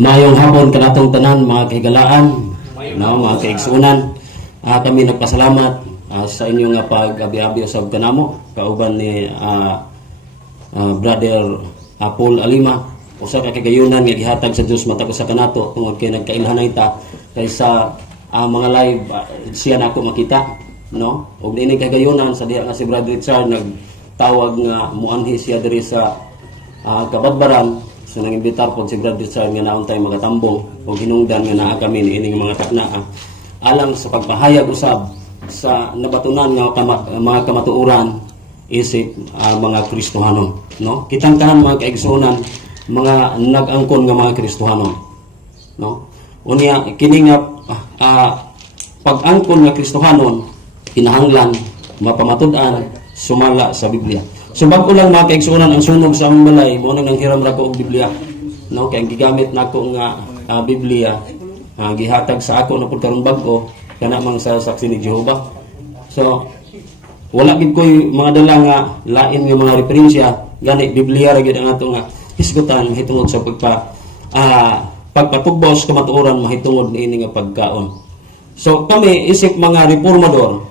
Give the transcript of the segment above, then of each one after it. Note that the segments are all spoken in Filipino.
Mayong hapon kanatong tanan mga kahigalaan, no, mga kaigsunan. Kami nagpasalamat sa inyo nga pag-abi-abi usab kanamo kauban ni Brother Paul Alima. Usa ka kagayunan nga gihatag sa Dios matag sa kanato tungod kay nagkailhanay ta kaysa mga live siya nako makita, no? Ug ini kagayunan sa diha nga si Brother Richard nagtawag nga muanhi siya diri sa Kabadbaran. So nang-imbitar po si Brother Richard nga naon tayo magatambong o hinungdan nga naa kami ni ining mga taknaa alang sa pagpahayag usab sa nabatunan nga mga kamatuoran isip mga Kristohanon, no? Kitang tanan mga kaigsunan mga nag-angkon nga mga Kristohanon, no? Unya kini nga pag-angkon nga Kristohanon kinahanglan mapamatud-an sumala sa Biblia. So bago lang mga kaigsunan ang sunog sa aming balay mo nang hiram ra ko og Biblia, no? Kay ang gigamit nako nga Biblia gihatag sa ako na pud karon bag-o kana mang sa saksi ni Jehova. So wala gid koy mga dala nga lain nga mga referensya gani Biblia ra gid ang ato nga hisgutan mahitungod sa pagpatugbos kamatuoran mahitungod niini nga pagkaon. So kami isip mga reformador,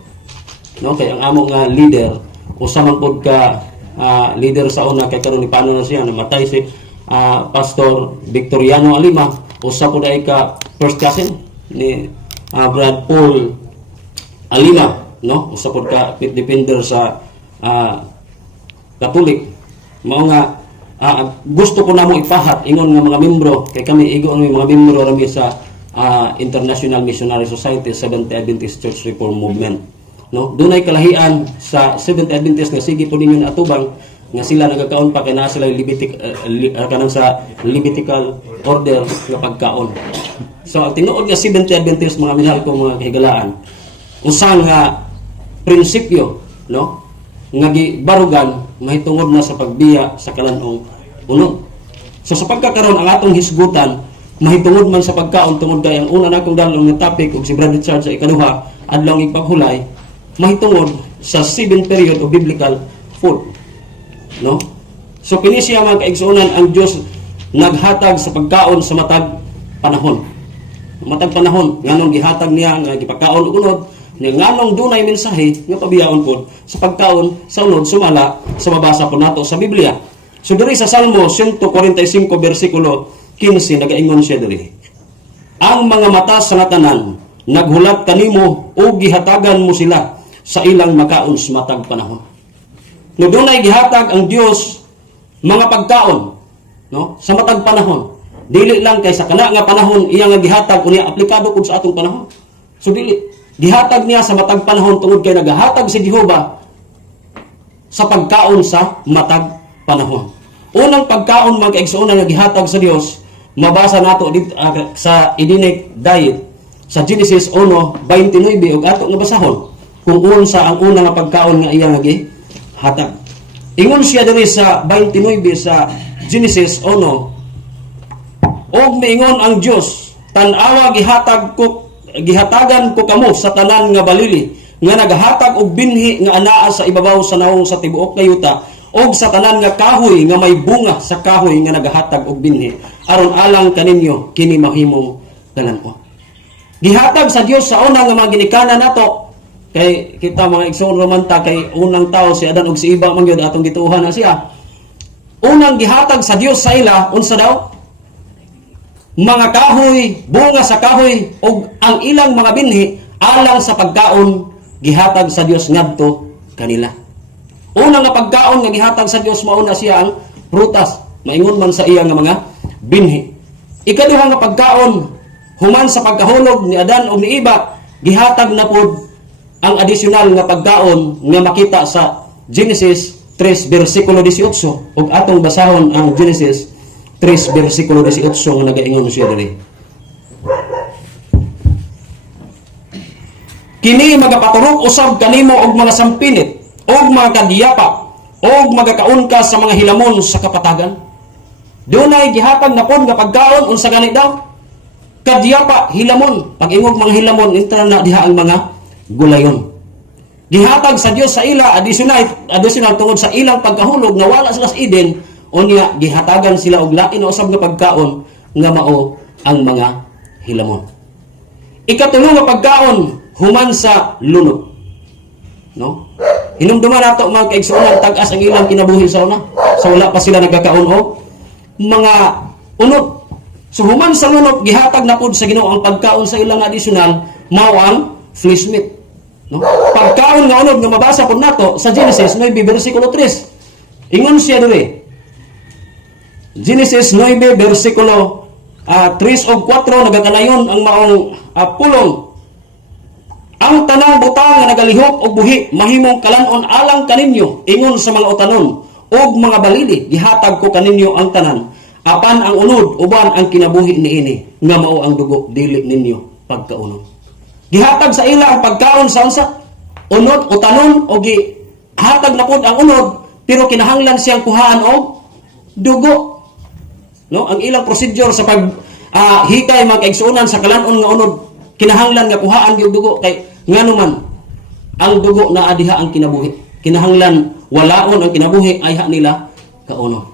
no, kay ang amo nga leader usa man pud ka leader sa una kay karon ni paano na siya namatay si Pastor Victoriano Alima, usa pud ay ka first cousin ni Brad Paul Alima, no? Usa pud ka defender sa Katolik. Mao nga gusto ko namo ipahat ingon nga mga membro kay kami igo ang mga membro rami sa International Missionary Society Seventh Adventist Church Reform Movement, no? Dunay kalahian sa Seventh Adventist nga sige po ninyo atubang nga sila nagakaon pa kay naa sila kanang sa Levitical order nga pagkaon. So ang tinuod nga Seventh Adventist mga minahal ko mga kahigalaan usa nga prinsipyo, no, nga gibarugan mahitungod na sa pagbiya sa kalanong unod. So sa pagkakaron ang atong hisgutan mahitungod man sa pagkaon tungod kay ang una nakong dalong nga topic ug si Brother Richard sa ikaduha adlaw ng paghulay mahitungod sa 7 period of biblical food, no? So kini siya mga kaigsuonan ang Dios naghatag sa pagkaon sa matag panahon. Matag panahon nganong gihatag niya nga gipagkaon ug unod ni nganong dunay mensahe nga pabiyaon pod sa pagkaon sa unod sumala sa mabasa po nato sa Biblia. So diri sa Salmo 145 bersikulo 15 nagaingon siya diri. Ang mga mata sa tanan naghulat kanimo o gihatagan mo sila sa ilang makaon sa matag panahon. No dunay gihatag ang Dios mga pagkaon, no, sa matag panahon. Dili lang kay sa kana nga panahon iya nga gihatag unya aplikado pud sa atong panahon. So dili gihatag niya sa matag panahon tungod kay nagahatag si Jehova sa pagkaon sa matag panahon. Unang pagkaon mga kaigsuonan nga gihatag sa Dios mabasa nato dito sa Edenic diet sa Genesis 1:29 ug ato nga basahon kung unsa ang una nga pagkaon nga iya nga gihatag. Ingon siya diri sa 29 sa Genesis 1, og miingon ang Dios, tan-awa gihatagan ko kamo sa tanan nga balili nga nagahatag og binhi nga anaa sa ibabaw sa naong sa tibuok nga yuta og sa tanan nga kahoy nga may bunga sa kahoy nga nagahatag og binhi aron alang kaninyo kini mahimong tanan-o. Gihatag sa Dios sa una nga mga ginikanan nato kay kita mga igsoon romanta kay unang tao si Adan ug si Eva man gyud atong gituohan na siya. Unang gihatag sa Dios sa ila unsa daw? Mga kahoy, bunga sa kahoy ug ang ilang mga binhi alang sa pagkaon gihatag sa Dios ngadto kanila. Unang nga pagkaon nga gihatag sa Dios mauna siya ang prutas, maingon man sa iya nga mga binhi. Ikaduha nga pagkaon human sa pagkahulog ni Adan ug ni Eva gihatag na pod ang additional nga pagkaon nga makita sa Genesis 3 bersikulo 18 ug atong basahon ang Genesis 3 bersikulo 18 nga nagaingon siya diri. Kini magapaturok usab kanimo og mga sampinit og mga kadiyapa og magakaon ka sa mga hilamon sa kapatagan. Dunay gihatag na pod nga pagkaon unsa gani daw? Kadiyapa, hilamon. Pag ingog mga hilamon intra na diha ang mga gulayon. Gihatag sa Dios sa ila additional tungod sa ilang pagkahulog na wala sila sa Eden unya gihatagan sila og lain na usab nga pagkaon nga mao ang mga hilamon. Ikatulo nga pagkaon human sa lunod. No? Hinumduman nato mga kaigsuonan tag-as ang ilang kinabuhi sa una. So wala pa sila nagkakaon og mga unod. So human sa lunod gihatag na pud sa Ginoo ang pagkaon sa ilang additional mao ang flesh meat. No? Pagkaon nga unod nga mabasa pud nato sa Genesis 9 bersikulo 3. Ingon siya diri. Genesis 9 bersikulo 3 o 4 nagakanayon ang maong pulong. Ang tanang butang nga nagalihok og buhi mahimong kalanon alang kaninyo ingon sa mga utanon og mga balili gihatag ko kaninyo ang tanan apan ang unod uban ang kinabuhi niini nga mao ang dugo dili ninyo pagkaunon. Gihatag sa ila ang pagkaon sa unsa unod utanon og gihatag na pud ang unod pero kinahanglan siyang kuhaan og dugo. No, ang ilang procedure sa pag hikay mga kaigsuonan sa kalanon nga unod kinahanglan nga kuhaan gyud dugo kay nganuman ang dugo na adiha ang kinabuhi. Kinahanglan walaon ang kinabuhi ay nila kauno.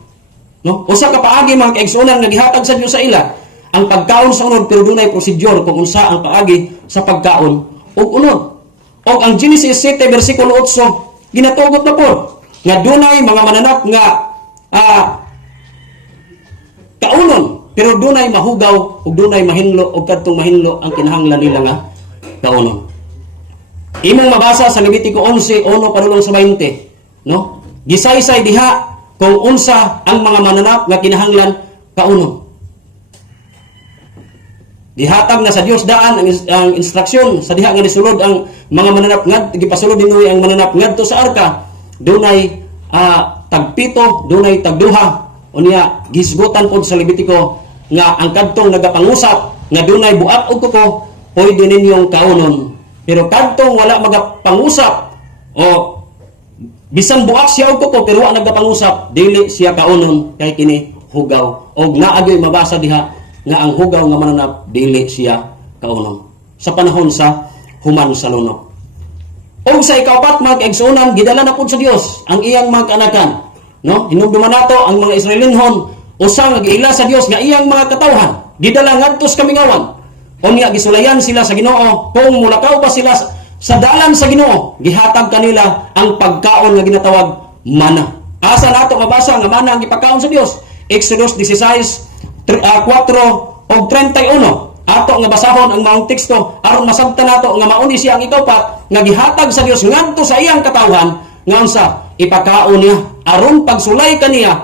No? Usa ka paagi mga kaigsuonan nga gihatag sa Dios sa ila ang pagkaon sa unod pero dunay procedure kung unsa ang paagi sa pagkaon ug unod. Og ang Genesis 7 bersikulo 8 ginatugot na po nga dunay mga mananap nga kaunon pero dunay mahugaw ug dunay mahinlo ug kadtong mahinlo ang kinahanglan nila nga kaunon. Imong mabasa sa Levitico 11:1 padulong sa 20, no? Gisaysay diha kung unsa ang mga mananap nga kinahanglan kaunon. Dihatag na sa Dios daan ang instruksyon sa diha nga nisulod ang mga mananap gipasulod dinuy ang mananap ngadto sa arka. Dunay tagpito, dunay tagduha. Unya gisgutan pod sa Levitico nga ang kadtong nagapangusap nga dunay buak og kuko pwede ninyong kaunon. Pero kadtong wala magapangusap o bisan buak siya og kuko pero wala nagapangusap dili siya kaunon kay kini hugaw. Og naagyoy mabasa diha nga ang hugaw nga mananap dili siya kaunon sa panahon sa human sa lunok. Og sa ikaapat mga kaigsuonan gidala na pud sa Dios ang iyang mga kanakan. No, hinumduman nato ang mga Israelinhon usa nga giila sa Dios nga iyang mga katawhan gidala ngadto sa kamingawan. Unya gisulayan sila sa Ginoo kung mulakaw pa sila sa dalan sa Ginoo gihatag kanila ang pagkaon nga ginatawag mana. Asa nato mabasa nga mana ang gipakaon sa Dios? Exodus 16:4 o 31. Ato nga basahon ang maong teksto aron masabtan nato nga mauni siya ang ikaupat nga gihatag sa Dios ngadto sa iyang katawhan nga unsa ipakaon niya aron pagsulay kanila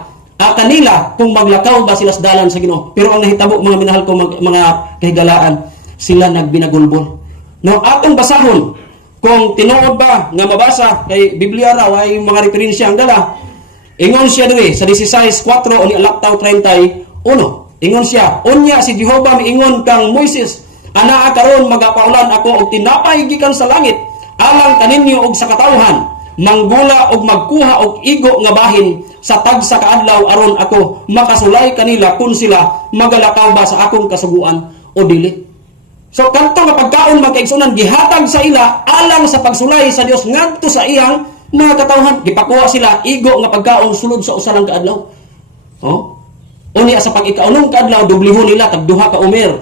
kung maglakaw ba sila sa dalan sa Ginoo. Pero ang nahitabo mga minahal ko mga kahigalaan sila nagbinagulbol. No, atong basahon kung tinuod ba nga mabasa kay Biblia raw ay mga referensya ang dala. Ingon siya diri sa 16:4 o ni Alaktaw 31. Ingon siya, unya si Jehova miingon kang Moises, anaa karon magapaulan ako og tinapay gikan sa langit alang kaninyo og sa katawhan, manggula og magkuha og igo nga bahin sa tagsa kaadlaw aron ako makasulay kanila kung sila magalakaw ba sa akong kasuguan o dili. So kanto nga pagkaon magkaigsunan gihatag sa ila alang sa pagsulay sa Dios ngadto sa iyang mga katawhan. Gipakuha sila igo nga pagkaon sulod sa usa lang ka adlaw. Oh? Unya sa pag-ikaunong kaadlaw dublihon nila tag duha ka umer.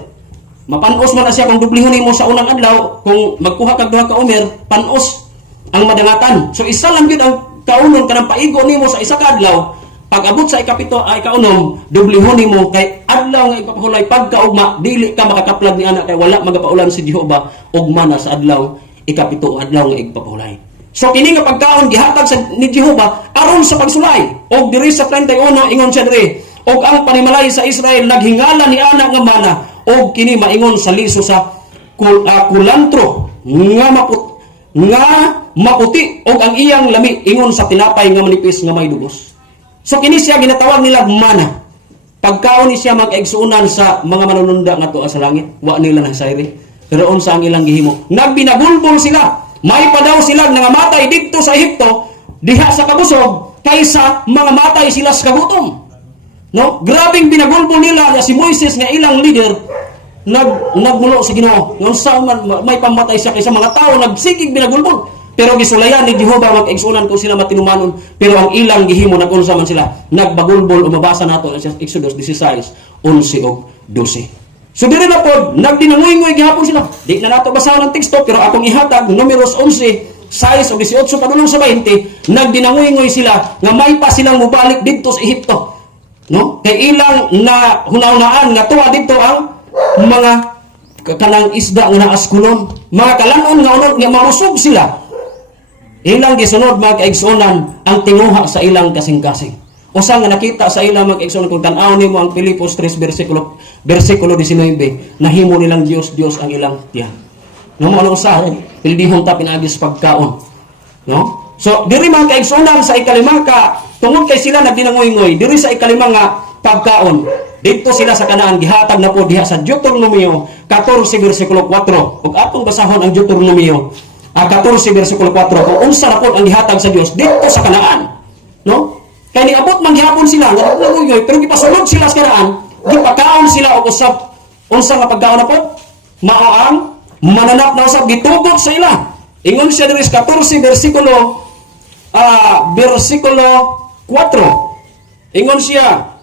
Mapanos man na siya kung dublihon nimo sa unang adlaw kung magkuha kag duha ka umer, panos ang madangatan. So isa lang gyud ang kaunon kanang paigo nimo sa isa ka adlaw. Pag abot sa ikapito ay kaunom, dublihon nimo kay adlaw nga ipapahulay pagkaugma dili ka makakaplag ni ana kay wala magapaulan si Jehova ugma na sa adlaw ikapito adlaw nga ipapahulay. So kini nga pagkaon gihatag sa ni Jehova aron sa pagsulay. Og diri sa 31 ingon siya diri, og ang panimalay sa Israel naghingala ni ana nga mana og kini maingon sa liso sa kulantro nga maputi og ang iyang lami ingon sa tinapay nga manipis nga may dugos. So kini siya ginatawag nila mana. Pagkaon ni siya mag-igsuunan sa mga manununda ngadto sa langit, wa nila nang sayri. Pero unsa ang ilang gihimo? Nagbinagulbol sila. May pa daw sila nga matay didto sa Ehipto diha sa kabusog kaysa mga matay sila sa kagutom. No? Grabing binagulbol nila si Moises nga ilang leader nagmulo sa Ginoo. Nga unsa man may pamatay siya kaysa mga tao nagsigig binagulbol. Pero gisulayan ni Jehova mag-igsunan kung sila matinumanon, pero ang ilang gihimo nagunsa man sila nagbagulbol o mabasa nato sa Exodus 16, 11 ug 12. So diri na pod nagdinangoy-ngoy gihapon sila. Di na nato basahan ang teksto pero akong ihatag Numeros 11 6 o 18 padulong sa 20 nagdinangoy-ngoy sila nga may pa silang mubalik didto sa Ehipto. No? Kay ilang na hunaw-hunaan nga tuwa didto ang mga kanang isda nga naaskulon. Mga kalanon nga unod nga marusog sila. Ilang gisunod mga kaigsunan ang tinguha sa ilang kasing-kasing. Usa nga nakita sa ilang mga kaigsunan kung tan-aw nimo ang Pilipos 3 versikulo 19 nahimo nilang Dios ang ilang tiyan. No mo ano usa pildihon ta pinagis pagkaon. No? So diri mga kaigsunan sa ikalima ka tungod kay sila nagdinangoy-ngoy diri sa ikalima nga pagkaon. Dito sila sa Kanaan gihatag na po diha sa Deuteronomio 14 versikulo 4. Ug atong basahon ang Deuteronomio 14 versikulo 4 kung unsa na po ang gihatag sa Dios dito sa Kanaan. No? Kay niabot man gihapon sila nga naglugoy pero gipasulod sila sa Kanaan, gipakaon sila og usab unsa nga pagkaon na po? Mao ang mananap na usab gitugot sa ila. Ingon siya diri sa 14 versikulo 4. Ingon siya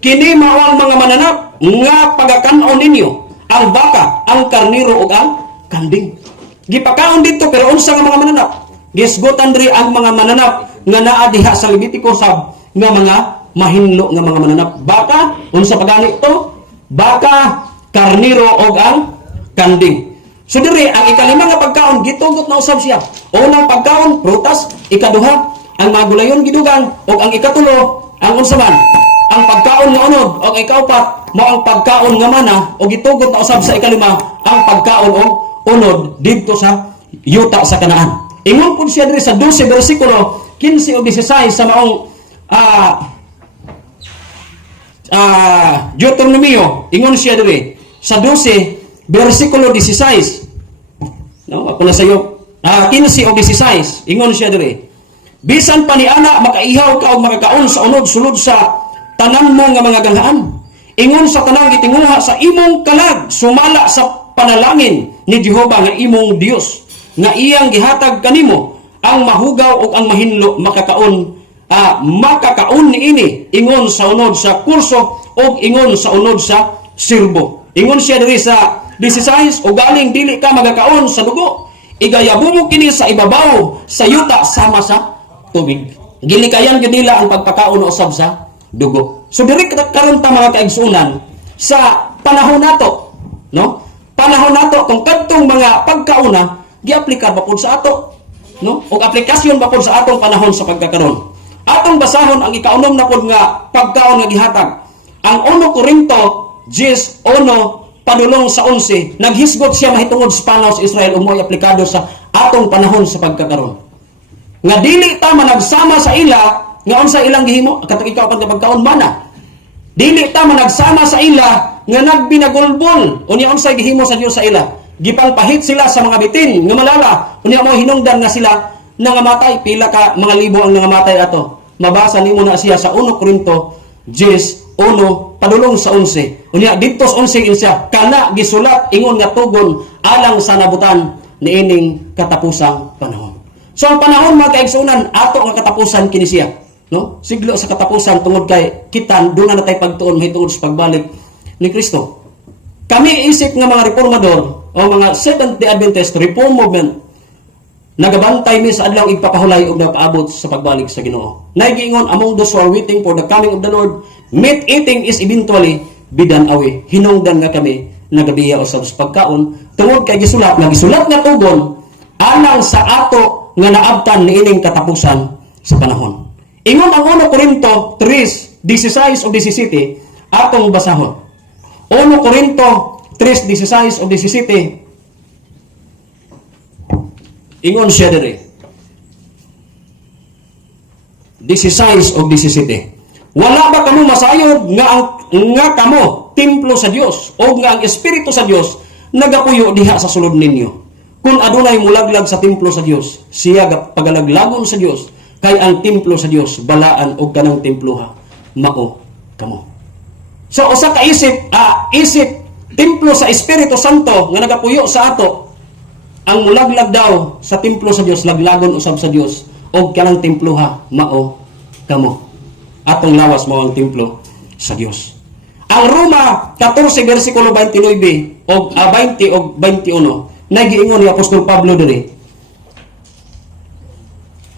kini mao ang mga mananap nga pagakaon ninyo ang baka, ang karniro ug ang kambing. Gipakaon dito pero unsa nga mga mananap? Gisgutan diri ang mga mananap nga naa diha sa Levitico sab nga mga mahinlo nga mga mananap. Baka unsa pagani to? Baka, karniro ug ang kambing. So diri ang ikalima nga pagkaon gitugot na usab siya. Unang pagkaon prutas, ikaduha ang mga gulayon gidugang ug ang ikatulo ang unsa man? Ang pagkaon nga unod ug ikaupat mao ang pagkaon nga mana ug gitugot na usab sa ikalima ang pagkaon og unod didto sa yuta sa Kanaan. Ingon pud siya diri sa 12 bersikulo 15 ug 16 sa maong Deuteronomio. Ingon siya diri sa 12 bersikulo 16. No, ako na sayo 15 ug 16. Ingon siya diri. Bisan pa ni ana makaihaw ka og makakaon sa unod sulod sa tanan mo nga mga ganghaan. Ingon sa tanang gitinguha sa imong kalag sumala sa panalangin ni Jehova nga imong Dios nga iyang gihatag kanimo ang mahugaw ug ang mahinlo makakaon niini ingon sa unod sa kurso ug ingon sa unod sa sirbo. Ingon siya diri sa 16 o galing dili ka magakaon sa dugo igayabo mo kini sa ibabaw sa yuta sama sa tubig. Gilikayan gyud nila ang pagpakaon usab sa dugo. So diri karon ta mga kaigsunan sa panahon nato, no? Panahon nato kung kadtong mga pagkauna giaplikar ba pud sa ato, no? O aplikasyon ba pud sa atong panahon sa pagkakaron. Atong basahon ang ikaunom na pud nga pagkaon nga gihatag. Ang 1 Korinto 10:1 padulong sa 11 naghisgot siya mahitungod sa panaw sa Israel umoy aplikado sa atong panahon sa pagkakaron. Nga dili ta managsama sa ila nga unsa ilang gihimo katong ikaw pagkaon mana. Dili ta managsama sa ila nga nagbinagulbol unya unsay gihimo sa Dios sa ila. Gipangpahit sila sa mga bitin nga malala unya mo hinungdan nga sila nangamatay pila ka mga libo ang nangamatay ato. Mabasa nimo na siya sa 1 Korinto 10:1 padulong sa 11. Unya didto sa 11 insya kana gisulat ingon nga tugon alang sa nabutan niining katapusang panahon. So ang panahon mga kaigsunan ato nga katapusan kini siya. No? Siglo sa katapusan tungod kay kita doon na tay pagtuon mahitungod sa pagbalik ni Kristo. Kami isip nga mga reformador o mga Seventh-day Adventist Reform Movement nagabantay mi sa adlaw igpapahulay og napaabot sa pagbalik sa Ginoo. Naigingon among those who are waiting for the coming of the Lord, meat eating is eventually be done away. Hinungdan nga kami nagabiya usab sa pagkaon tungod kay gisulat nga tugon alang sa ato nga naabtan niining katapusan sa panahon. Ingon ang 1 Korinto 3:16 o 17 atong basahon. 1 Korinto 3:16 o 17. Ingon siya diri. 16 o 17. Wala ba kamo masayod nga kamo templo sa Dios o nga ang Espiritu sa Dios nagapuyo diha sa sulod ninyo? Kung adunay mulaglag sa templo sa Dios, siya pagalaglagon sa Dios. Kay ang templo sa Dios balaan og kanang temploha mao kamo. So usa ka isip templo sa Espiritu Santo nga nagapuyo sa ato ang mulaglag daw sa templo sa Dios laglagon usab sa Dios og kanang templo ha mao kamo. Atong lawas mao ang templo sa Dios. Ang Roma 14 bersikulo 29 og 20 og 21 nagiingon ni Apostol Pablo diri.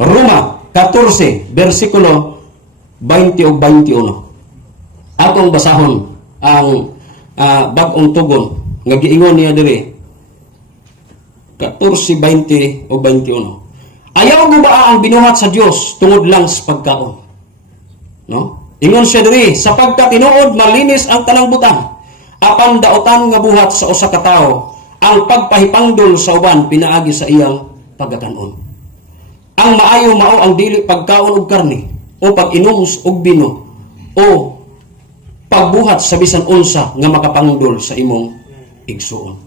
Roma 14 bersikulo 20 og 21. Atong basahon ang bag-ong tugon nga giingon niya diri 14, 20 o 21. Ayaw mo ba ang binuhat sa Dios tungod lang sa pagkaon? No? Ingon siya diri, sapagkat tinuod malinis ang tanang butang, apan daotan nga buhat sa usa ka tawo, ang pagpahipangdol sa uban pinaagi sa iyang pagkakanon. Ang maayo mao ang dili pagkaon og karne, o pag-inom og bino, o pagbuhat sa bisan unsa nga makapangdol sa imong igsuon.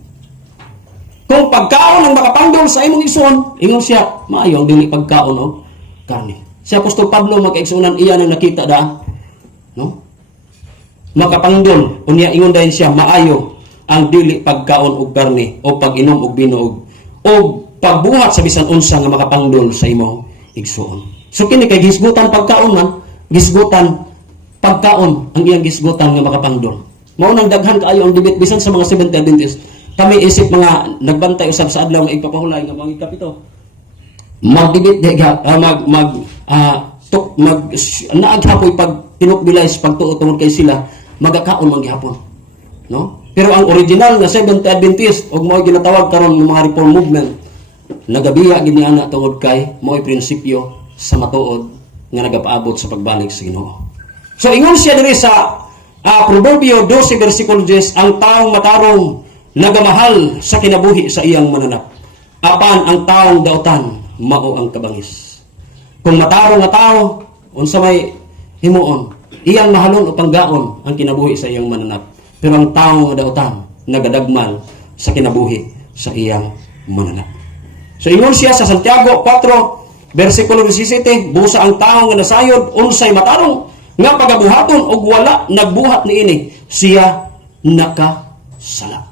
Kung pagkaon ang makapangdol sa imong igsuon, ingon siya, maayo ang dili pagkaon og karne. Si Apostol Pablo makaigsuonan iya nang nakita da, no? Makapangdol, unya ingon dayon siya, maayo ang dili pagkaon og karne o pag-inom og bino og pagbuhat sa bisan unsa nga makapangdol sa imong igsuon. So kini kay gisgutan pagkaon man, gisgutan pagkaon ang iyang gisgutan nga makapangdol. Mao nang daghan kaayo ang debate bisan sa mga Seventh-day Adventist. Kami isip mga nagbantay usab sa adlaw nga ipapahulay nga mga ikapito. Magdibit naaghapoy pag tinukbilay pagtuo tungod kay sila magakaon man gihapon. No? Pero ang original nga Seventh-day Adventist ug mao ginatawag karon ng mga Reform movement nagabiya gini ana tungod kay mo'y prinsipyo sa matuod nga nagapaabot sa pagbalik sa Ginoo. So ingon siya diri sa Proverbio 12 bersikulo 10, ang taong matarong nagamahal sa kinabuhi sa iyang mananap. Apan ang taong daotan mao ang kabangis. Kung matarong nga tao unsa may himuon, iyang mahalon o panggaon ang kinabuhi sa iyang mananap. Pero ang taong nga daotan nagadagmal sa kinabuhi sa iyang mananap. So ingon siya sa Santiago 4 bersikulo 17, busa ang taong nga nasayod unsay matarong nga pagabuhaton og wala nagbuhat niini, siya nakasala.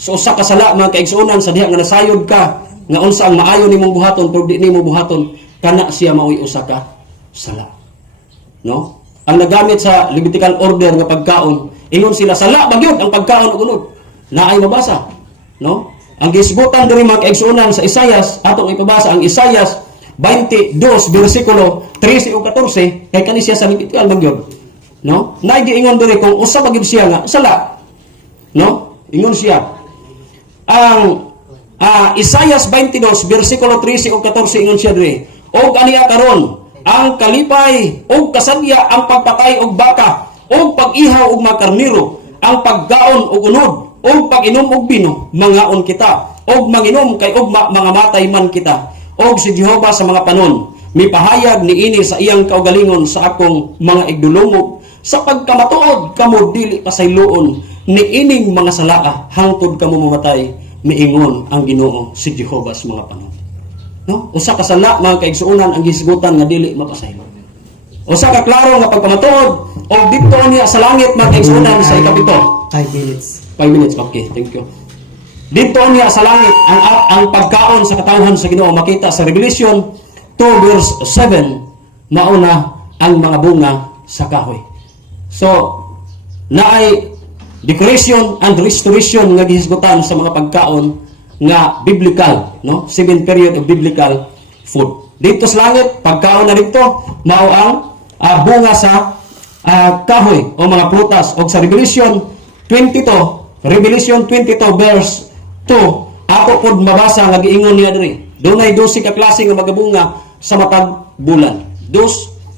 So usa ka sala mga kaigsuonan sa diha nga nasayod ka nga unsa ang maayo nimong buhaton pero di nimo buhaton, kana siya maoy usa ka sala. No? Ang nagamit sa Levitical order nga pagkaon, ingon sila sala bagyod ang pagkaon ug unod. Naay mabasa, no? Ang gisgutan diri mga kaigsuonan sa Isayas, atong ipabasa ang Isayas 22 bersikulo 13 o 14 kay kani siya sa Levitical bagyod. No? Naay giingon diri kung usa bagyod siya nga sala. No? Ingon siya ang Isayas 22 bersikulo 13 o 14 ingon siya diri, og aniya karon ang kalipay og kasadya ang pagpatay og baka og pag-ihaw og mga karniro, ang paggaon og unod og pag-inom og bino, mangaon kita og manginom kay og mga matay man kita. Og si Jehova sa mga panon mipahayag niini sa iyang kaugalingon sa akong mga igdulungog, sa pagkamatuod kamo dili pasayloon niining mga salaa hangtod kamo mamatay, miingon ang Ginoo si Jehova sa mga panon. No? Usa ka sala mga kaigsuonan ang gisgutan nga dili mapasaylo. Usa ka klaro nga pagkamatuod og didto niya sa langit mga kaigsuonan sa ikapito. 5 minutes. 5 minutes, okay, thank you. Dito niya sa langit ang pagkaon sa katawhan sa Ginoo makita sa Revelation 2 verse 7, mauna ang mga bunga sa kahoy. So naay decoration and restoration nga gihisgutan sa mga pagkaon nga biblical, no? 7 period of biblical food. Dito sa langit pagkaon na dito mao ang bunga sa kahoy o mga prutas. O sa Revelation 22 verse 2, ako pod mabasa nga giingon niya diri, dunay 12 ka klase nga magabunga sa matag bulan.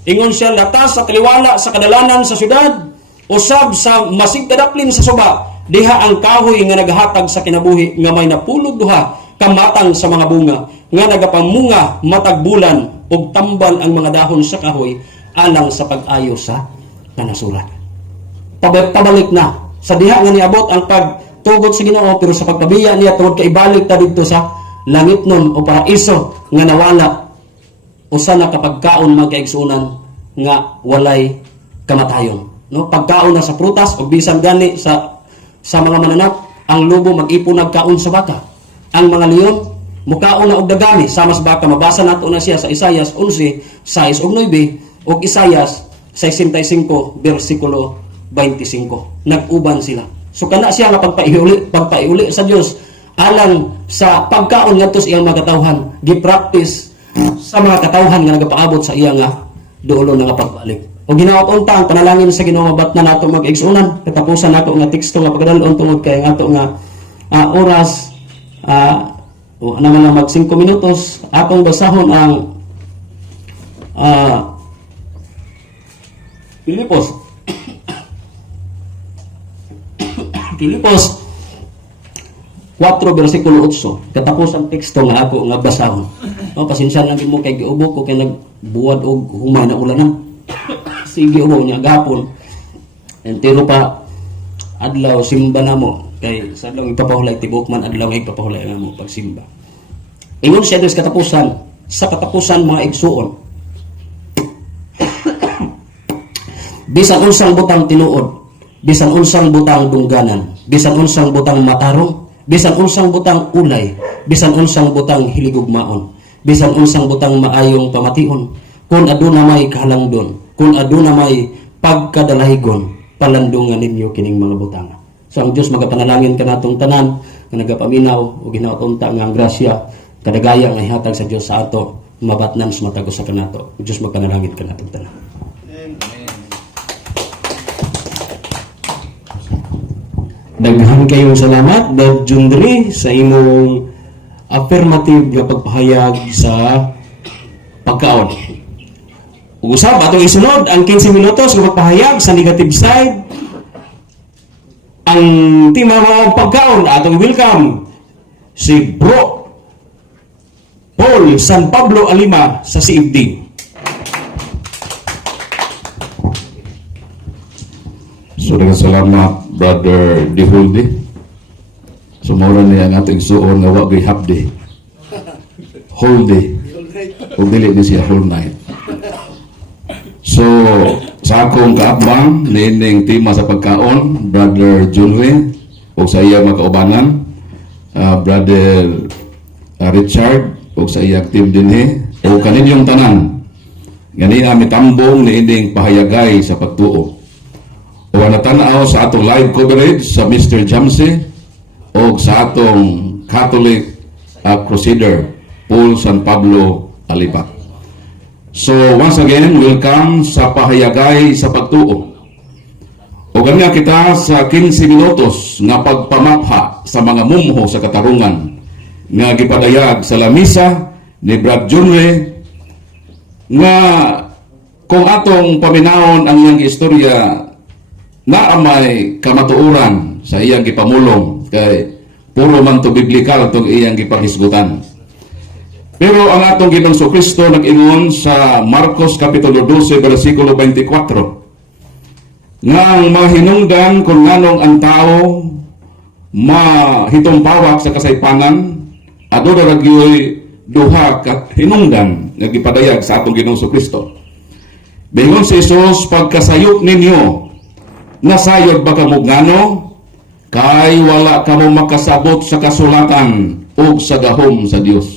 Ingon siya, latas sa kaliwala sa kadalanan sa syudad, usab sa masigdadaplin sa suba, diha ang kahoy nga nagahatag sa kinabuhi nga may napulog duha kamatang sa mga bunga nga nagapamunga matag bulan ug tambal ang mga dahon sa kahoy alang sa pag-ayo sa kanasuran. Pabalik na sa diha nga niabot ang pagtugot sa Ginoo, pero sa pagpabiya niya tungod kay ibalik ta didto sa langit nun o paraiso nga nawala usa na kapagkaon mga kaigsuonan nga walay kamatayon. No, pagkaon na sa prutas o bisan gani sa mga mananap, ang lobo mag-ipon nagkaon sa baka. ang mga leon mukaon na og dagami sama sa baka. Mabasa nato na siya sa Isaias 11:6 ug 9 ug Isaias 65 bersikulo 25. Nag-uban sila. So kana siya nga pagpaiuli sa Dios alang sa pagkaon ngadto sa iyang mga katawhan, gi-practice sa mga katawhan nga nagapaabot sa iya nga duolo nga pagbalik. O ginaot unta ang panalangin sa Ginoo mabat na nato mag-igsunan katapusan nato nga teksto nga pagdalon tungod kay ato nga oras naman lang mag 5 minutos atong basahon ang Filipos 4 bersikulo 8 katapos ang teksto nga ako nga basahon. Pasensya lang mo kay giubo ko kay nagbuwad og humay na ulanan. Sige ubo niya gapon. Entero pa adlaw simba na mo kay sa adlaw ipapahulay tibok man adlaw ipapahulay nga mo pagsimba. Ingon siya sa katapusan mga igsuon. Bisan unsang butang tinuod, bisan unsang butang dungganan, bisan unsang butang matarong, bisan unsang butang ulay, bisan unsang butang hiligugmaon, bisan unsang butang maayong pamation, kung aduna may kahalangdon, kung aduna may pagkadalahigon, palandungan ninyo kining mga butang. So ang Dios magapanalangin kanatong tanan nga nagapaminaw ug ginaotunta nga ang grasya kadagaya nga ihatag sa Dios sa ato mabatnan sa matagos sa kanato. Ang Dios magpanalangin kanatong tanan. Daghan kayong salamat, Dad Jundri, sa imong affirmative nga pagpahayag sa pagkaon. Usab atong isunod ang 15 minutos nga pagpahayag sa negative side. Ang tema mga pagkaon atong welcome si Bro Paul San Pablo Alima sa CFD. So, salamat, Brother Dihuldi. Sumura niya ang ating suon nga wagay hapdi. Whole day. O dili ni siya whole night. So, sa akong kaabang, nining tema sa pagkaon, Brother Junri, o sa iya makaubanan, Brother Richard, o sa iya team dinhi, o kaninyong tanan. Ngayon kami tambong nining pahayagay sa pagtuo. O natanaw sa atong live coverage sa Mr. Jamsey o sa atong Catholic Crusader Paul San Pablo Alipa. So once again, welcome sa pahayagay sa pagtuo. O ganyan kita sa 15 minutos nga pagpamapha sa mga mumho sa katarungan nga gipadayag sa lamisa ni Brad Junre nga kung atong paminawon ang iyang istorya na may kamatuoran sa iyang gipamulong kay puro man to biblikal itong iyang gipanghisgutan. Pero ang atong Ginoong Kristo nag-ingon sa Marcos Kapitulo 12 versikulo 24 nga ang mga hinungdan kung nganong ang tao mahitumpawak sa kasaypanan aduna nagyoy duha ka hinungdan nga gipadayag sa atong Ginoong Kristo. Bingon si Jesus, pagkasayop ninyo nasayod ba kamo ngano kay wala kamo makasabot sa kasulatan ug sa gahom sa Dios.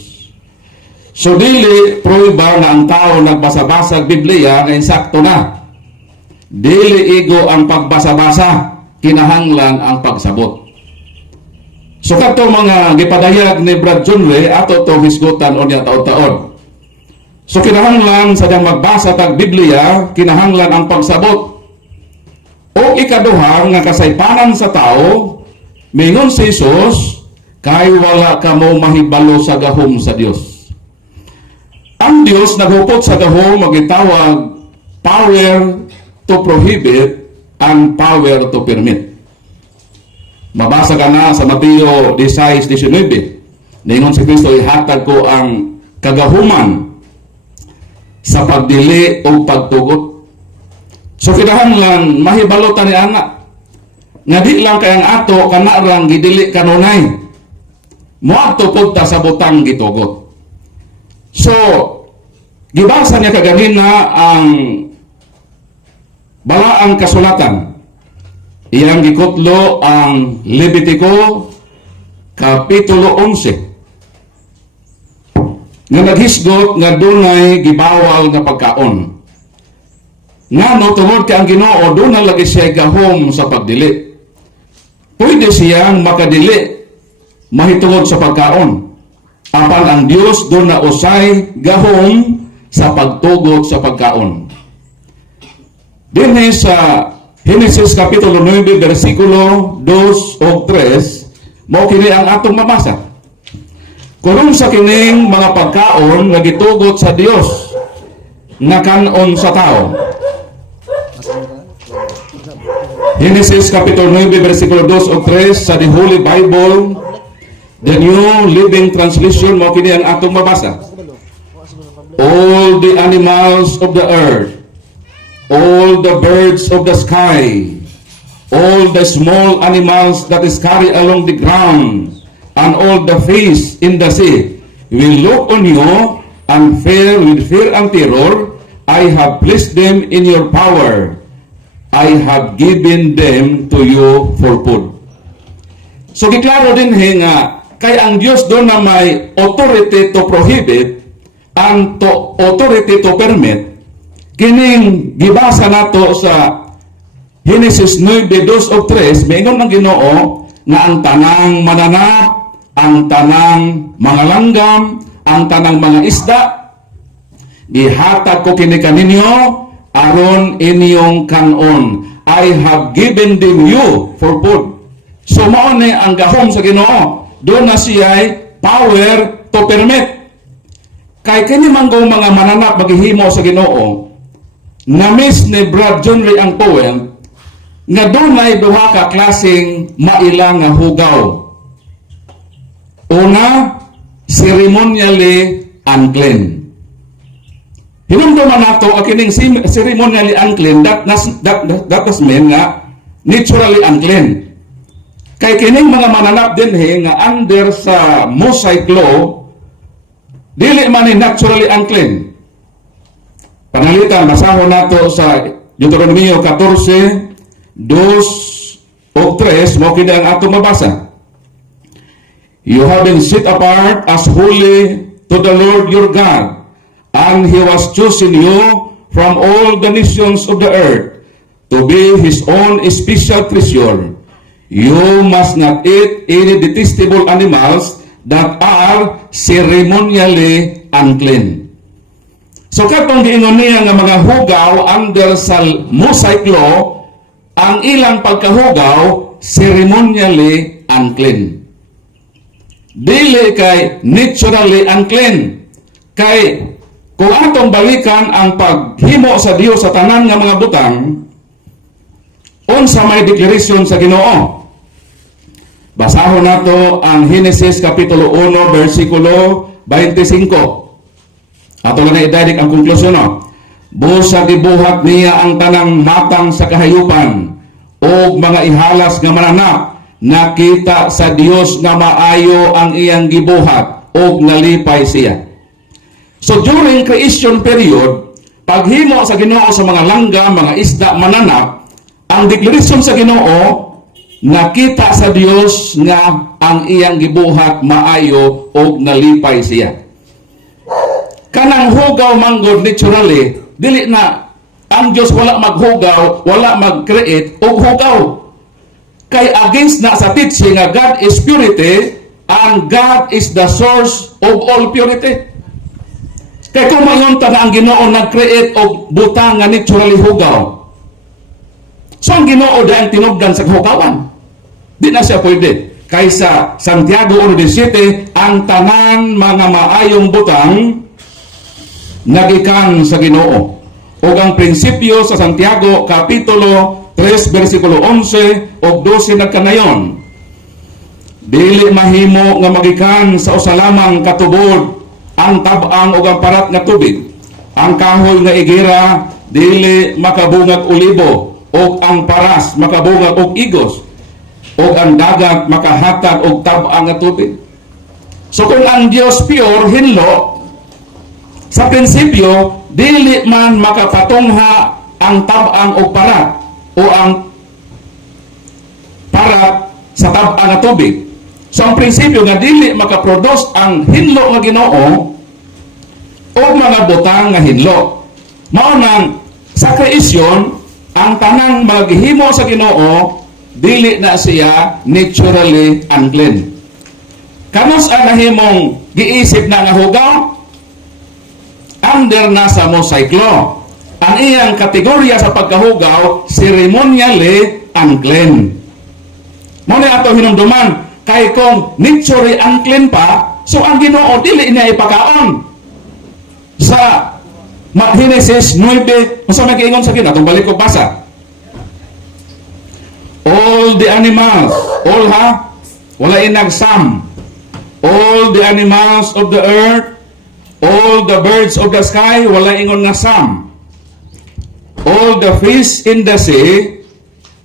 So dili prueba na ang tao nagbasa-basa Biblia nga insakto na. Dili igo ang pagbasa-basa, kinahanglan ang pagsabot. So kadto mga gipadayag ni Brad Junre ato to hisgutan unya taon-taon. So kinahanglan sa dang magbasa tag Biblia, kinahanglan ang pagsabot. O ikaduha nga kasaypanan sa tao, mingon si Jesus, kay wala kamo mahibalo sa gahom sa Dios. Ang Dios naghupot sa gahom magitawag power to prohibit and power to permit. Mabasa ka na sa Mateo 16:19. Ningon si Kristo, ihatag ko ang kagahuman sa pagdili o pagtugot. So kinahanglan mahibalutan ni anak nga di lang kay ang ato kanarang gidili kanunay moadto pud ta sa butang gitugot. So gibasa niya kaganina ang balaang kasulatan, iyang gikutlo ang Levitico Kapitulo 11. Nga naghisgot nga dunay gibawal nga pagkaon. Ngano tungod kay ang Ginoo doon na lagi siya gahom sa pagdili. Pwede siyang makadili mahitungod sa pagkaon. Apan ang Dios doon na usay gahom sa pagtugot sa pagkaon. Dinhi sa Genesis Kapitulo 9, versikulo 2 o 3, mao kini ang atong mabasa. Kung sa kining mga pagkaon nga gitugot sa Dios nga kanon sa tao. Genesis Kapitulo 9, versikulo 2 o 3 sa The Holy Bible, the New Living Translation, mao kini ang atong mabasa. All the animals of the earth, all the birds of the sky, all the small animals that is carried along the ground, and all the fish in the sea will look on you and fear with fear and terror. I have placed them in your power. I have given them to you for food. So giklaro din nga kay ang Dios doon na may authority to prohibit and to authority to permit. Kining gibasa nato sa Genesis 9:2 o 3, maingon ang Ginoo nga ang tanang mananap, ang tanang mga langgam, ang tanang mga isda, gihatag ko kini kaninyo aron inyong kanon. I have given them you for food. So mao ni ang gahom sa Ginoo. Doon na siya power to permit. Kay kini manggo mga mananap maghihimo sa Ginoo. Namis ni Brad John Ray ang poem nga doon ay duha ka klaseng mailang nga hugaw. Una, ceremonially unclean. Hinumduman nato ang kining ceremonially unclean, that does mean nga naturally unclean. Kay kining mga mananap din nga under sa Mosaic law, dili man ni naturally unclean. Panalitan, basahon nato sa Deuteronomio 14, 2 o 3, mo kini ang atong mabasa. You have been set apart as holy to the Lord your God, and He was chosen you from all the nations of the earth to be His own special treasure. You must not eat any detestable animals that are ceremonially unclean. So katong giingon niya nga mga hugaw under sa Mosaic law, ang ilang pagkahugaw ceremonially unclean. Dili kay naturally unclean. Kay kung atong balikan ang paghimo sa Dios sa tanan nga mga butang, unsa may declaration sa Ginoo. Basahon nato ang Genesis Kapitulo 1, versikulo 25. Ato na idadik ang konklusyon. Busa gibuhat niya ang tanang matang sa kahayupan o mga ihalas nga mananap, nakita sa Dios nga maayo ang iyang gibuhat o nalipay siya. So during creation period, paghimo sa Ginoo sa mga langga, mga isda, mananap, ang declaration sa Ginoo, nakita sa Dios nga ang iyang gibuhat maayo o nalipay siya. Kanang hugaw manggod naturally, dili na ang Dios wala maghugaw, wala mag-create og hugaw. Kay against na sa teaching nga God is purity and God is the source of all purity. Kay kung mayon ta na ang Ginoo nag-create og butang nga naturally hugaw, so ang Ginoo dahil tinubdan sa hugawan, di na siya pwede. Kaysa Santiago 1:17, ang tanan mga maayong butang nagikan sa Ginoo. O ang prinsipyo sa Santiago Kapitulo 3 versikulo 11 o 12 nagkanayon, dili mahimo nga magikan sa usalamang katubod ang tabang o ang parat nga tubig. Ang kahoy nga igera dili makabungag olibo, o ang paras makabungag og igos, o ang dagat makahatag og tabang nga tubig. So kung ang Dios pure, hinlo, sa prinsipyo, dili man makapatungha ang tabang o parat o ang parat sa tabang nga tubig. So ang prinsipyo nga dili makaproduce ang hinlo nga Ginoo o mga butang nga hinlo. Mao nang sa kreasyon ang tanang maghimo sa Ginoo dili na siya naturally unclean. Kanos ang nahimong giisip na nga hugaw? Under na sa mosaiklo. Ang iyang kategorya sa pagkahugaw, ceremonially unclean. Muna ato hinumduman, kay kung naturally unclean pa, so ang Ginoo dili niya ipakaon. Sa Genesis 9, masa may kaingon sa Ginoo, balik ko basa. All the animals, all ha, wala inagsam. All the animals of the earth, all the birds of the sky, wala ingon nga sam. All the fish in the sea,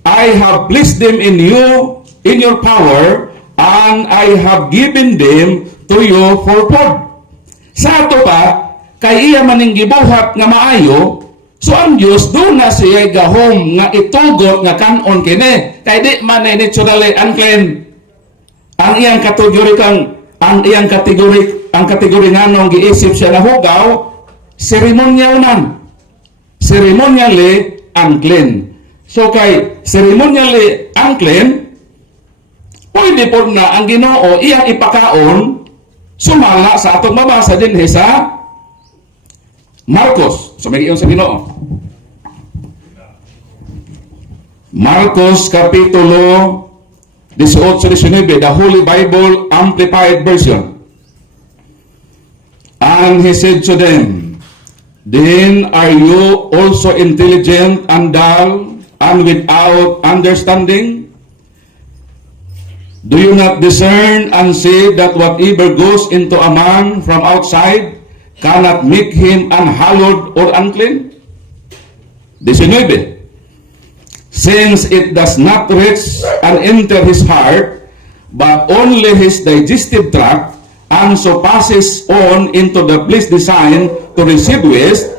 I have placed them in you, in your power, and I have given them to you for food. Sa ato pa, kay iya maning gibuhat nga maayo, so ang Dios do na siya gahom nga itugot nga kanon kini, kay di man ay naturally unclean. Ang iyang kategori ang kategori nganong giisip siya na hugaw, ceremonial man. Ceremonially unclean. So kay ceremonially unclean, pwede po na ang Ginoo iyang ipakaon sumala sa atong mabasa din sa Marcos. So may iyon sa Ginoo. Marcos Kapitulo 18-19, the Holy Bible Amplified Version. And he said to them, then are you also intelligent and dull and without understanding? Do you not discern and see that whatever goes into a man from outside cannot make him unhallowed or unclean? 19. Since it does not reach and enter his heart, but only his digestive tract, and so passes on into the place designed to receive waste,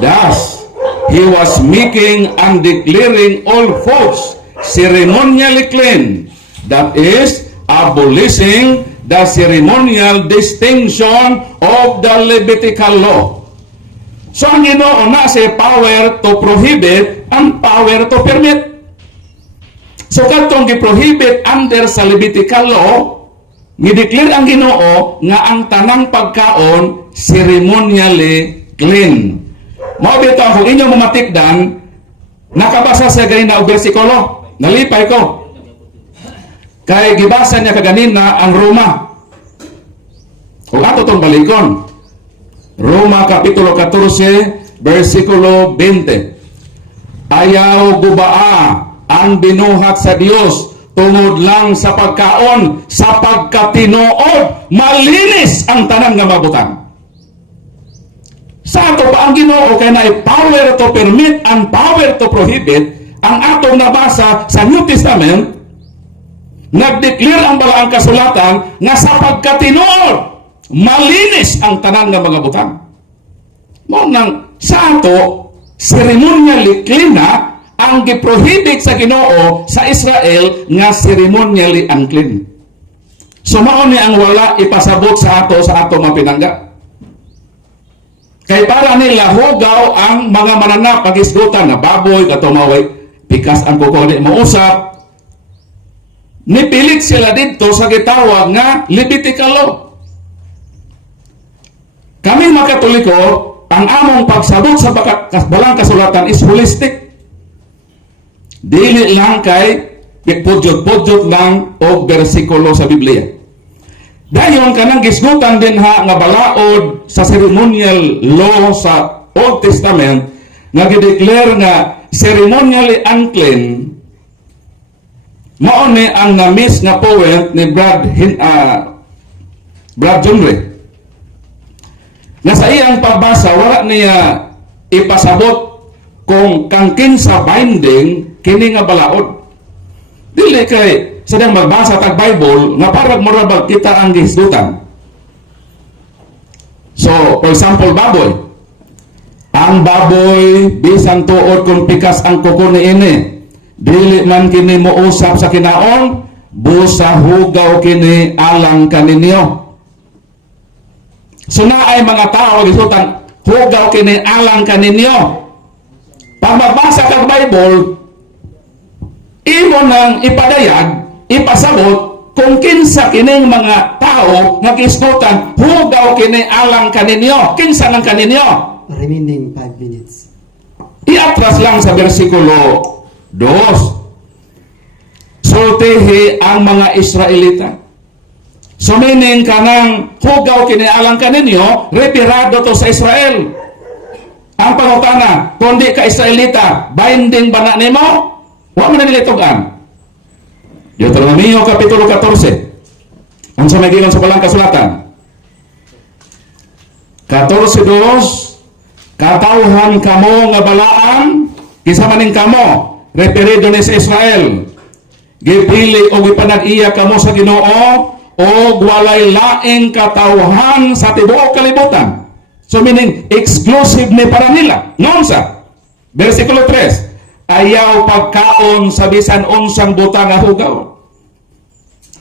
thus he was making and declaring all foods ceremonially clean, that is, abolishing the ceremonial distinction of the Levitical law. So ang Ginoo na si power to prohibit and power to permit. So katong gi-prohibit under sa Levitical law, gi-declare ang Ginoo nga ang tanang pagkaon ceremonially clean. Mao bitaw kung inyo mamatikdan, nakabasa sa ganina og bersikulo, nalipay ko. Kay gibasa niya kaganina ang Roma. O ato tong balikon. Roma Kapitulo 14, versikulo 20. Ayaw gubaa ang binuhat sa Dios tungod lang sa pagkaon, sa pagkatinuod, malinis ang tanang nga mabutan. Sa ato pa ang Ginoo kay na power to permit and power to prohibit. Ang atong nabasa sa New Testament, nag-declare ang balaang kasulatan nga sa pagkatinuod, malinis ang tanan nga mga butang. Mo nang sa ato ceremonially clean na ang giprohibit sa Ginoo sa Israel nga ceremonially unclean. So mao ni ang wala ipasabot sa ato mapinangga. Kay para nila hugaw ang mga mananap pagisgutan na baboy katumaway pikas ang kuko ni mausap. Nipilit sila dito sa gitawag nga Levitical law. Kami mga Katoliko, ang among pagsabot sa balang kasulatan is holistic. Dili lang kay pudjot-pudjot lang o bersikulo sa Biblia. Dayon kanang gisgutan din ha nga balaod sa ceremonial law sa Old Testament nga gideclare nga ceremonially unclean. Mao ni ang na-miss nga poet ni Brad Junre. Na sa iyang pagbasa, wala niya ipasabot kung kangkin sa binding kini nga balaod. Dili kay sa dang magbasa tag Bible nga parang morabag kita ang gisdutan. So, for example, baboy. Ang baboy bisan tuod kung pikas ang kuko niini, dili man kini mousap sa kinaon, busa hugaw kini alang kaninyo. So na ay mga tao gisutan hugaw kini alang kaninyo. Pag magbasa kag Bible, imo nang ipadayag, ipasabot kung kinsa kining mga tao nga gisgutan hugaw kini alang kaninyo. Kinsa nang kaninyo? Remaining 5 minutes. Iatras lang sa versikulo 2. Sultihi ang mga Israelita. So meaning kanang hugaw kini alang kaninyo, retirado to sa Israel. Ang pangutana, kundi ka Israelita, binding ba na nimo? Wa mo na nilitugan. Deuteronomio Kapitulo 14. Ang sa may gikan sa palang kasulatan. 14:2, katawhan kamo nga balaan, kisa maning kamo, referido ni sa Israel. Gipili o gipanag-iya kamo sa Ginoo, o walay laing katawhan sa tibuok kalibutan. So meaning, exclusive ni para nila. Noon sa, versikulo 3, ayaw pagkaon sa bisan unsang butang nga hugaw.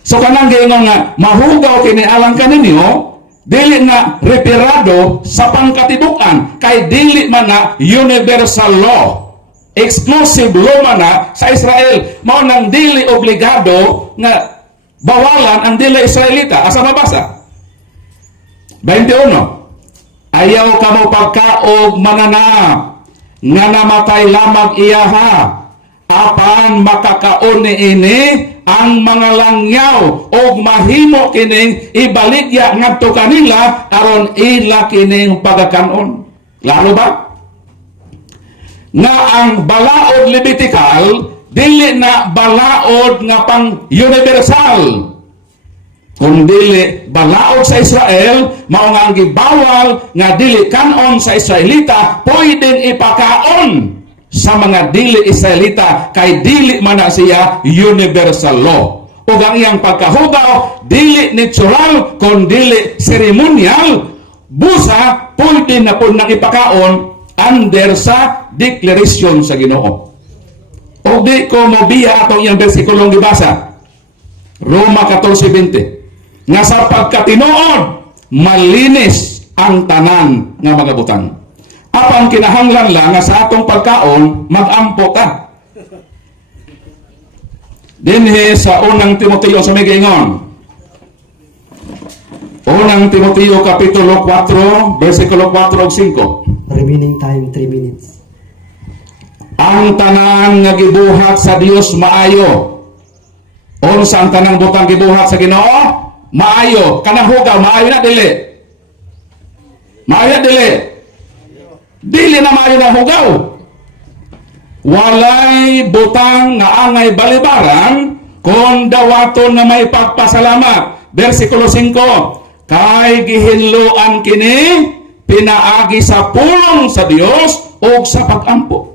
So kanang giingon nga, mahugaw kini alang kaninyo, dili na retirado sa pangkatibukan, kay dili man na universal law. Exclusive law man na sa Israel. Mao nang dili obligado nga bawalan ang dili Israelita. Asa mabasa? 21. Ayaw kamo pagkaog mananap nga namatay lamang iyaha, apan makakaon ni ini ang mga langyaw og mahimo kining ibaligya ngadto kanila aron ila kining pagakanon. Lalo ba? Nga ang balaod Levitical dili na balaod nga pang universal, kung dili balaod sa Israel, mao nga ang gibawal nga dili kanon sa Israelita pwedeng ipakaon sa mga dili Israelita, kay dili man na siya universal law. Ug ang iyang pagkahugaw dili natural kun dili ceremonial, busa pwede na po nang ipakaon under sa declaration sa Ginoo. O di ko mobiya atong iyang bersikulong gibasa, Roma 14:20, nga sa pagkatinuod malinis ang tanan nga mga butang. Apang kinahanglan lang nga sa atong pagkaon magampo ta. Dinhi sa unang Timoteo sa may giingon, unang Timoteo Kapitulo 4 versikulo 4 ug 5. Remaining time 3 minutes. Ang tanan nga gibuhat sa Dios maayo. Unsa ang tanang butang gibuhat sa Ginoo? Maayo. Kanang hugaw maayo na dili. Maayo na dili. Dili na maayo na hugaw. Walay butang nga angay balibaran kon dawaton nga may pagpasalamat. Versikulo 5. Kay gihinluan kini pinaagi sa pulong sa Dios o sa pag-ampo.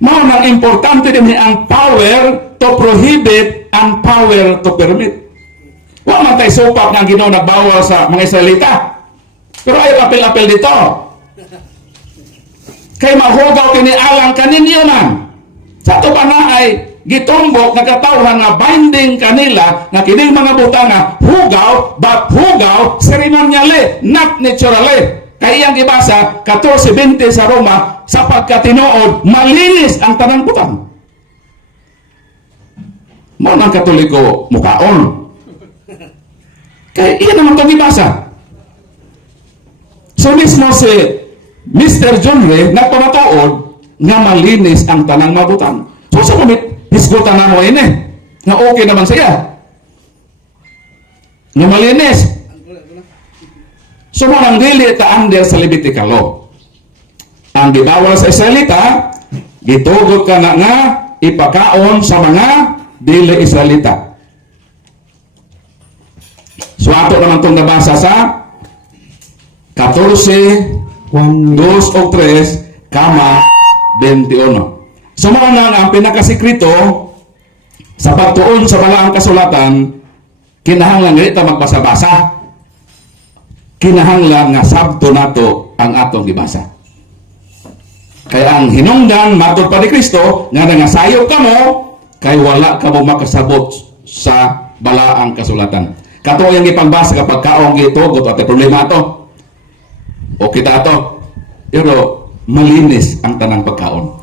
Mao nang importante din ang power to prohibit and power to permit. Wa man tay supak nga Ginoo nagbawal sa mga Israelita. Pero ay apel-apel dito. Kay mahugaw kini alang kaninyo man. Sa to pa na ay gitumbok nagkatawhan nga binding kanila nga kining mga butang nga hugaw, but hugaw ceremonially, not naturally. Kaya iyang gibasa 14:20 sa Roma, sa pagkatinuod malinis ang tanang butang. Mao nang Katoliko mukaon. Kaya iyan naman itong gibasa. So mismo si Mr. John Ray nagpamatuod nga malinis ang tanang mabutang. So sa kumit, hisgutan na mo ini nga okay naman siya nga malinis. So manang dili ta under sa Levitical law. Ang gibawal sa Israelita, gitugot ka na nga ipakaon sa mga dili Israelita. So ato naman itong nabasa sa 14, 1 minute. 2 o 3, kama 21. So mao na ang pinakasikreto sa pagtuon sa balaang kasulatan, kinahanglan dili ta magbasa-basa. Kinahanglan nga sabto nato ang atong gibasa. Kaya ang hinungdan matud pa ni Kristo nga nangasayop kamo kay wala ka mo makasabot sa balaang kasulatan. Kato yung ipangbasa kapag kaong gitugot at problema to. O kita to. Pero malinis ang tanang pagkaon.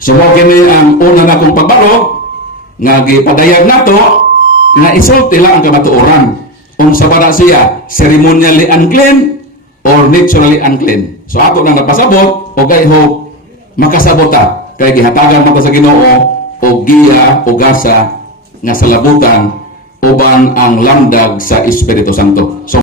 So mo kini ang una na kong pagbalog nga gipadayag nato nga isulti lang ang kamatuoran. Unsa ba na siya ceremonially unclean or naturally unclean. So ato na napasabot o kay hope makasabot ta kay gihatagan mo sa Ginoo o giya o gasa nga sa labutan uban ang landag sa Espiritu Santo. So